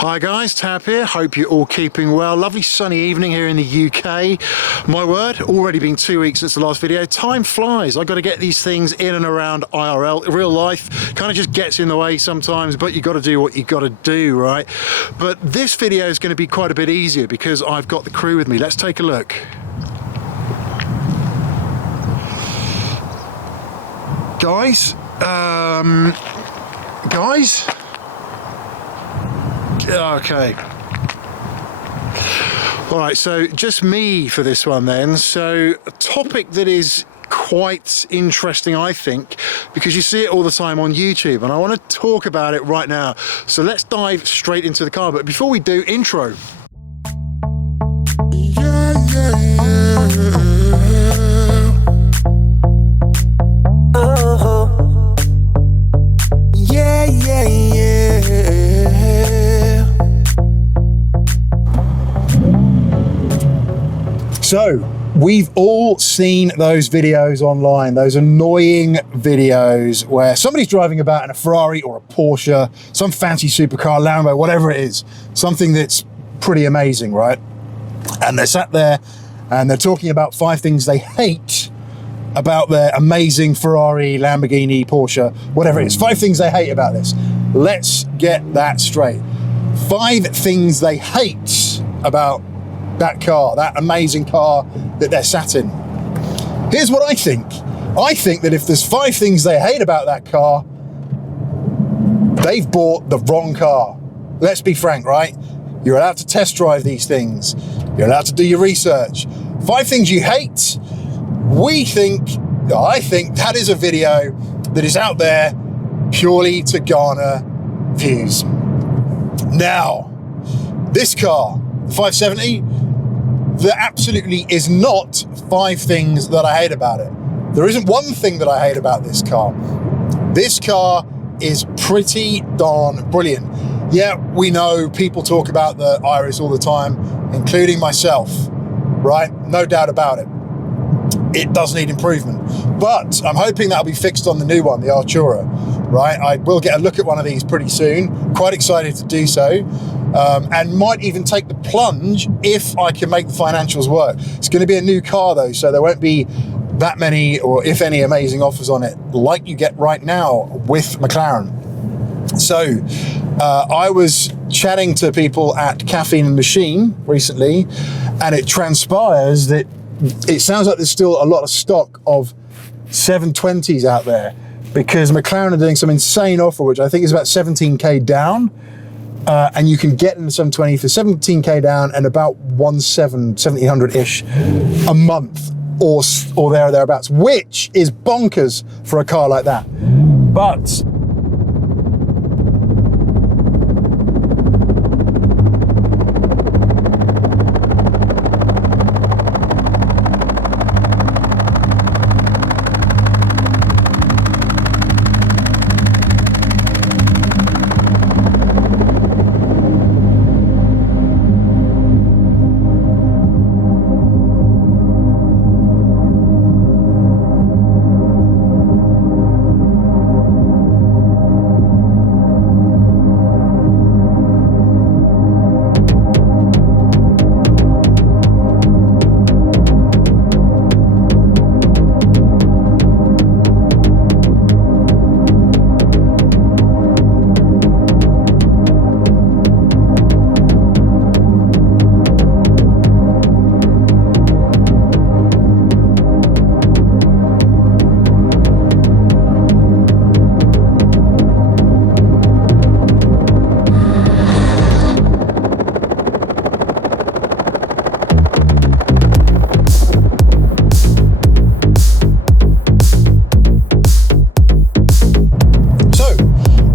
Hi guys, Tab here. Hope you're all keeping well. Lovely sunny evening here in the UK. My word, already been 2 weeks since the last video. Time flies. I got to get these things in and around IRL. Real life kind of just gets in the way sometimes, but you got to do what you got to do, right? But this video is going to be quite a bit easier because I've got the crew with me. Let's take a look. Guys, okay. All right, so just me for this one then. So a topic that is quite interesting, I think, because you see it all the time on YouTube, and I want to talk about it right now. So let's dive straight into the car. But before we do, intro. So we've all seen those videos online, those annoying videos where somebody's driving about in a Ferrari or a Porsche, some fancy supercar, Lambo, whatever it is, something that's pretty amazing, right? And they're sat there and they're talking about 5 things they hate about their amazing Ferrari, Lamborghini, Porsche, whatever it is. 5 things they hate about this. Let's get that straight. 5 things they hate about that car, that amazing car that they're sat in. Here's what I think. I think that if there's 5 things they hate about that car, they've bought the wrong car. Let's be frank, right? You're allowed to test drive these things. You're allowed to do your research. 5 things you hate. I think that is a video that is out there purely to garner views. Now, this car, the 570, there absolutely is not 5 things that I hate about it. There isn't one thing that I hate about this car. This car is pretty darn brilliant. Yeah, we know people talk about the Iris all the time, including myself, right? No doubt about it. It does need improvement, but I'm hoping that'll be fixed on the new one, the Artura, right? I will get a look at one of these pretty soon. Quite excited to do so. And might even take the plunge if I can make the financials work. It's going to be a new car though, so there won't be that many, or if any, amazing offers on it like you get right now with McLaren. So I was chatting to people at Caffeine and Machine recently, and it transpires that it sounds like there's still a lot of stock of 720s out there, because McLaren are doing some insane offer, which I think is about 17k down. And you can get in the 720 for 17k down and about 1700-ish a month, or there or thereabouts, which is bonkers for a car like that. But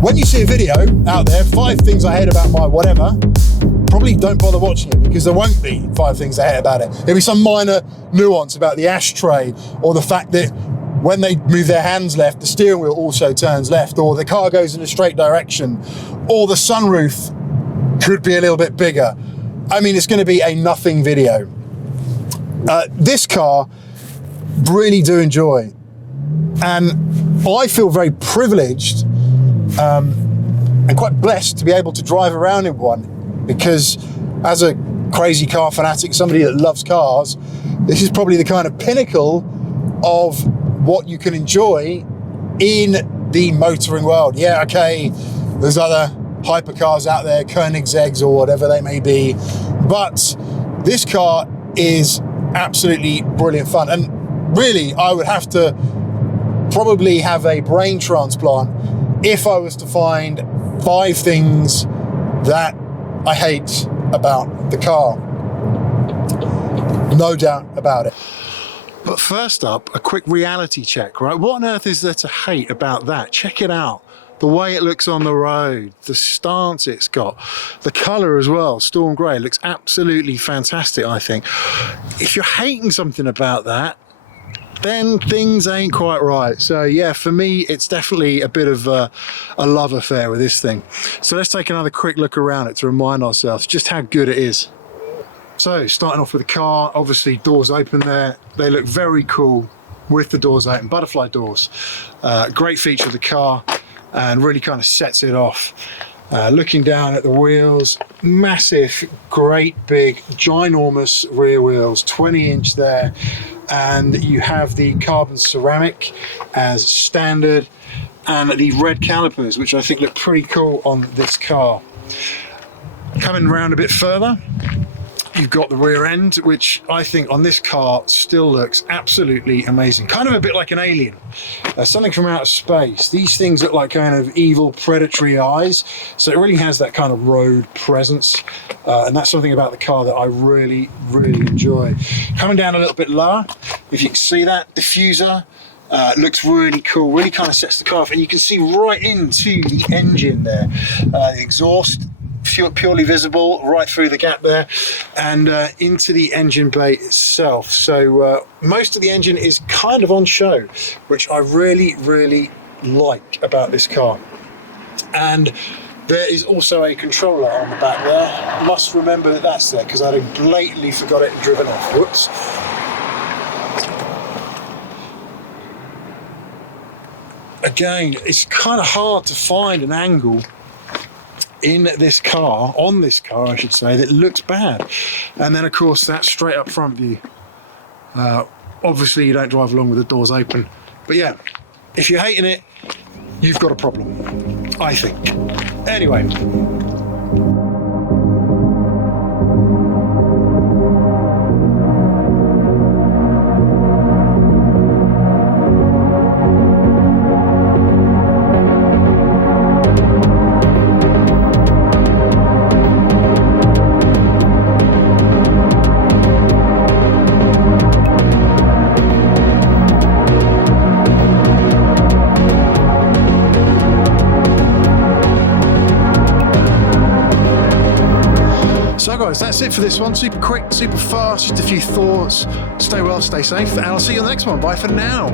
when you see a video out there, 5 things I hate about my whatever, probably don't bother watching it, because there won't be 5 things I hate about it. There'll be some minor nuance about the ashtray, or the fact that when they move their hands left, the steering wheel also turns left, or the car goes in a straight direction, or the sunroof could be a little bit bigger. I mean, it's going to be a nothing video. This car, really do enjoy. And I feel very privileged and quite blessed to be able to drive around in one, because as a crazy car fanatic, somebody that loves cars, this is probably the kind of pinnacle of what you can enjoy in the motoring world. Yeah, okay, there's other hypercars out there, Koenigsegg's or whatever they may be, but this car is absolutely brilliant fun. And really, I would have to probably have a brain transplant if I was to find 5 things that I hate about the car. No doubt about it. But first up, a quick reality check, right? What on earth is there to hate about that? Check it out. The way it looks on the road, the stance it's got, the colour as well, storm grey, looks absolutely fantastic, I think. If you're hating something about that, then things ain't quite right. So yeah, for me, it's definitely a bit of a love affair with this thing. So let's take another quick look around it to remind ourselves just how good it is. So starting off with the car, obviously doors open there. They look very cool with the doors open, butterfly doors. Great feature of the car and really kind of sets it off. Looking down at the wheels, massive, great big, ginormous rear wheels, 20-inch there. And you have the carbon ceramic as standard and the red calipers, which I think look pretty cool on this car. Coming around a bit further, you've got the rear end, which I think on this car still looks absolutely amazing. Kind of a bit like an alien, something from outer space. These things look like kind of evil, predatory eyes. So it really has that kind of road presence. And that's something about the car that I really, really enjoy. Coming down a little bit lower, if you can see that, diffuser. Looks really cool, really kind of sets the car off. And you can see right into the engine there. The exhaust, purely visible right through the gap there, and into the engine bay itself. So most of the engine is kind of on show, which I really, really like about this car. And there is also a controller on the back there. Must remember that that's there because I blatantly forgot it and driven off. Whoops. Again, it's kind of hard to find an angle in this car, on this car I should say, that looks bad. And then of course that straight up front view. Obviously you don't drive along with the doors open, but yeah, if you're hating it, you've got a problem, I think. Anyway. So guys, that's it for this one. Super quick, super fast, just a few thoughts. Stay well, stay safe, and I'll see you on the next one. Bye for now.